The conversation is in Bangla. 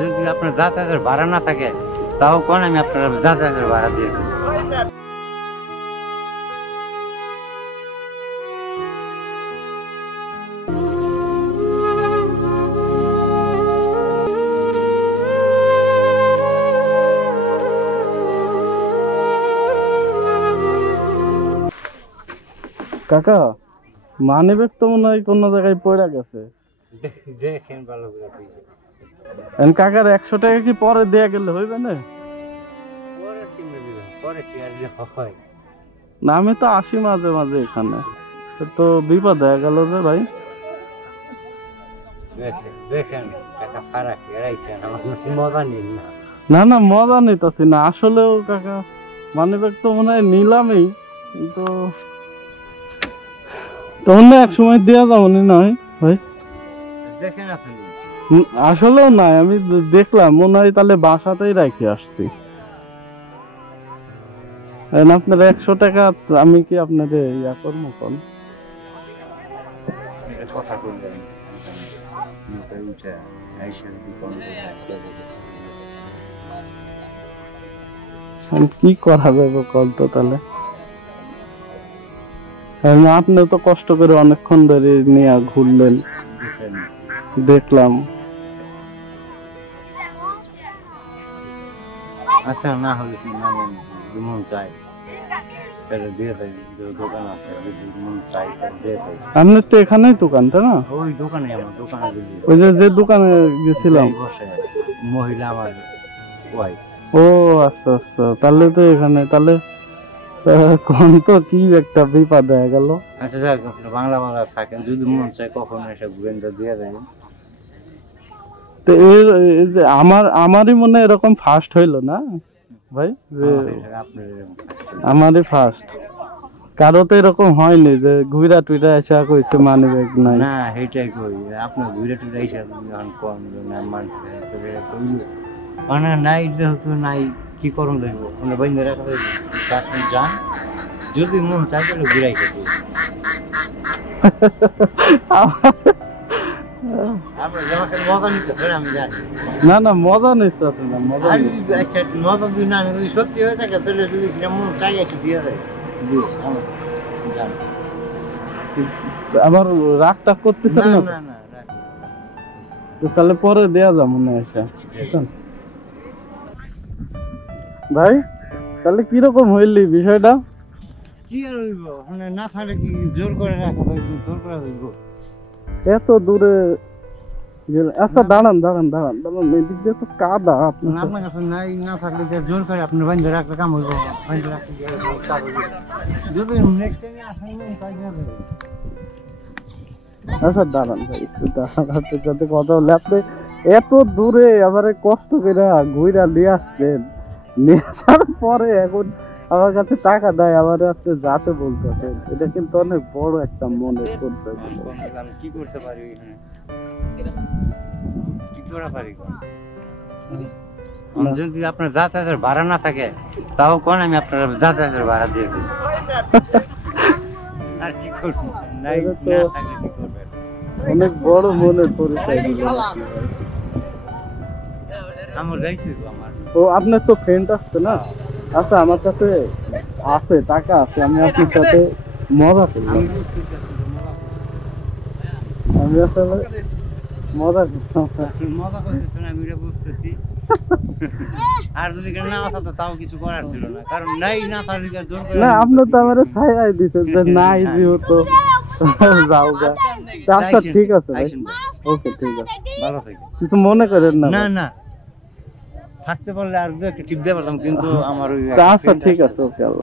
যদি আপনার যাতায়াতের ভাড়া না থাকে তাও কোন আমি আপনার যাতায়াতের ভাড়া দিয়ে দেব। কাকা মানিব্যাগ তো মনে হয় কোনো জায়গায় পড়ে গেছে। দেখেন ভালো করে কাকার 100 টাকা কি পরে দেয়া গেলে হইবে না? না আমি তো আসি মাঝে মাঝে এখানে, তো বিপদ হয়ে গেল যে ভাই। দেখেন মজা নিন না। না না মজা নিতেছি না আসলেও কাকা, মানিব্যাগ তো মনে হয় নিলামই, কিন্তু তখন এক সময় দেওয়া যাবো নয় ভাই। দেখেন আপনি আসলেও নাই, আমি দেখলাম মনে হয় তাহলে বাসাতেই রাখি আসছি। আপনার 100 টাকা আমি কি আপনাদের ইয়া করবো কোন কথা বললেন কি করা যাবে কল তো তাহলে? আপনি তো কষ্ট করে অনেকক্ষণ ধরে নিয়ে ঘুরলেন, দেখলাম। আচ্ছা না হলে কি মন চাই দিয়ে দেয়, দোকান আছে মন চাই দিয়ে দেয়। আপনার তো এখানেই দোকান তাই না? ওই দোকানে আমার দোকানে ওই যে দোকানে গেছিলাম বসে মহিলা আমার ওয়াইফ। ও আচ্ছা আচ্ছা, তাহলে তো এখানে তাহলে কোন তো কি একটা বিপদ হয়ে গেল। আচ্ছা যাক আপনি বাংলা থাকেন, যদি মন চায় কখনো এসে ঘুরেন তো দিয়ে দেয়। তো আমারই মনে এরকম ফার্স্ট হইলো না ভাই, যে আমারই ফার্স্ট, কারো তো এরকম হয়নি যে ঘুরা টুইরা এসে কইছে মানিব্যাগ নাই। না সেটাই কই, আপনার ঘুরে টুরে এসে যখন কম না মানে নাই যেহেতু নাই কি করুন লাগবো মানে বাইন্দে রাখতে যান, যদি মন চায় তাহলে ঘুরাই খেতে। মজা নিতে আমি জানি না না মজা নিচ্ছে না মজা। আচ্ছা মজা যদি না যদি সত্যি হয়ে থাকে তাহলে যদি মন চাই আছে দিয়ে দেয় জানি। আবার রাগ টাগ করতেছেন না? না না তাহলে পরে দেয়া যাবো না এসে। ভাই তাহলে কিরকম হইলি বিষয়টা? কি আর হইব মানে না থাকলে কি জোর করে রাখা জোর করে হইব এত দূরে? আচ্ছা দাঁড়ান দাঁড়ান দাঁড়ান দাঁড়ান, এদিক দিয়ে তো কাদা। আপনার কাছে নাই না থাকলে জোর করে আপনি বাইন্ধে রাখলে কাম হইব, বাইন্ধে রাখলে যদি নেক্সট টাইমে আসেন তাই যাবে। আচ্ছা দাঁড়ান ভাই একটু দাঁড়ান, যাতে কথা বলে। আপনি এত দূরে আবার কষ্ট করে ঘুরা নিয়ে আসছেন, নিয়ে আসার পরে এখন আমার কাছে টাকা দেয় আবার আপনি যাতে বলতেছেন, এটা কিন্তু অনেক বড় একটা মনে করতে। আমি কি করতে পারি এখানে, কি করা পারি? যদি আপনার যাতায়াতের ভাড়া না থাকে তাও কোন আমি আপনার যাতায়াতের ভাড়া দিয়ে দেব। আর কি করবো নাই না থাকলে কি করবেন? অনেক বড় মনের পরিচয়। আমার যাইতে আমার ও আপনার তো ফ্রেন্ড আসছে না? আচ্ছা আমার কাছে আছে টাকা আছে, আমি আপনার সাথে মজা করলাম। আমি আসলে মজা করতাম। মজা করতেছেন আমি এটা বুঝতেছি। আর যদি না আসতো তাও কিছু করার ছিল না, কারণ নাই না থাকলে জোর করে না আপনি তো আমার ছায়াই দিতেন যে নাই যেহেতু যাও গা। আচ্ছা ঠিক আছে ভাই, ওকে ঠিক আছে, ভালো থেকে কিছু মনে করেন না। না না থাকতে পারলে আর একটা টিপ দিয়ে পারতাম, কিন্তু আমার ওই আচ্ছা ঠিক আছে, ওকে আল্লাহ।